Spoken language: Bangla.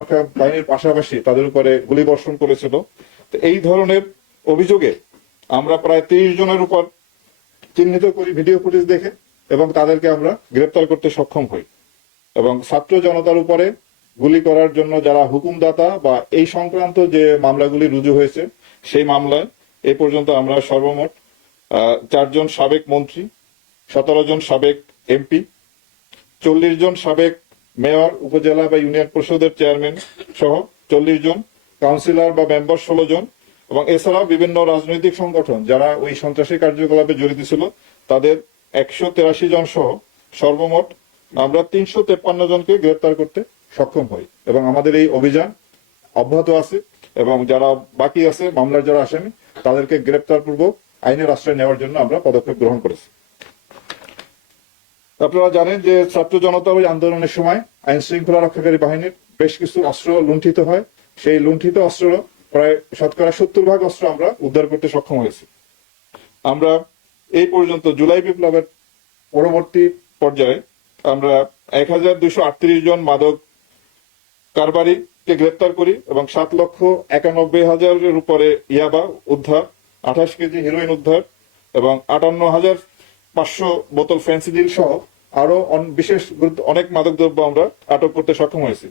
বাহিনীর পাশাপাশি তাদের উপরে গুলিবর্ষণ করেছিল। তো এই ধরনের অভিযোগে আমরা প্রায় 30 জনের উপর চিহ্নিত করি ভিডিও ফুটেজ দেখে, এবং তাদেরকে আমরা গ্রেপ্তার করতে সক্ষম হই। এবং ছাত্র জনতার উপরে গুলি করার জন্য যারা হুকুমদাতা বা এই সংক্রান্ত যে মামলাগুলি রুজু হয়েছে, সেই মামলায় এ পর্যন্ত আমরা সর্বমোট 4 জন সাবেক মন্ত্রী, 17 জন সাবেক এমপি, 40 জন সাবেক মেয়র, উপজেলা বা ইউনিয়ন পরিষদের চেয়ারম্যান সহ 40 জন কাউন্সিলর বা মেম্বার 16 জন, এবং এছাড়াও বিভিন্ন রাজনৈতিক সংগঠন যারা ওই সন্ত্রাসী কার্যকলাপে জড়িত ছিল তাদের 183 জন সহ সর্বমোট আমরা 353 জনকে গ্রেপ্তার করতে সক্ষম হই। এবং আমাদের এই অভিযান অব্যাহত আছে, এবং যারা বাকি আছে মামলার যারা আসামি তাদেরকে গ্রেপ্তার পূর্বক আইনের আশ্রয় নেওয়ার জন্য আমরা পদক্ষেপ গ্রহণ করেছি। আপনারা জানেন যে ছাত্র জনতা ওই আন্দোলনের সময় আইন শৃঙ্খলা রক্ষাকারী বাহিনীর বেশ কিছু অস্ত্র লুণ্ঠিত হয়। সেই লুণ্ঠিত অস্ত্র প্রায় 70% অস্ত্র আমরা উদ্ধার করতে সক্ষম হয়েছি। আমরা এই পর্যন্ত জুলাই বিপ্লবের পরবর্তী পর্যায়ে আমরা 1238 জন মাদক কারবারিকে গ্রেপ্তার করি এবং 7,91,000-এর উপরে ইয়াবা উদ্ধার, 28 কেজি হেরোইন উদ্ধার এবং 58,500 বোতল ফেন্সিডিল সহ আরো বিশেষ অনেক মাদক দ্রব্য আমরা আটক করতে সক্ষম হয়েছি।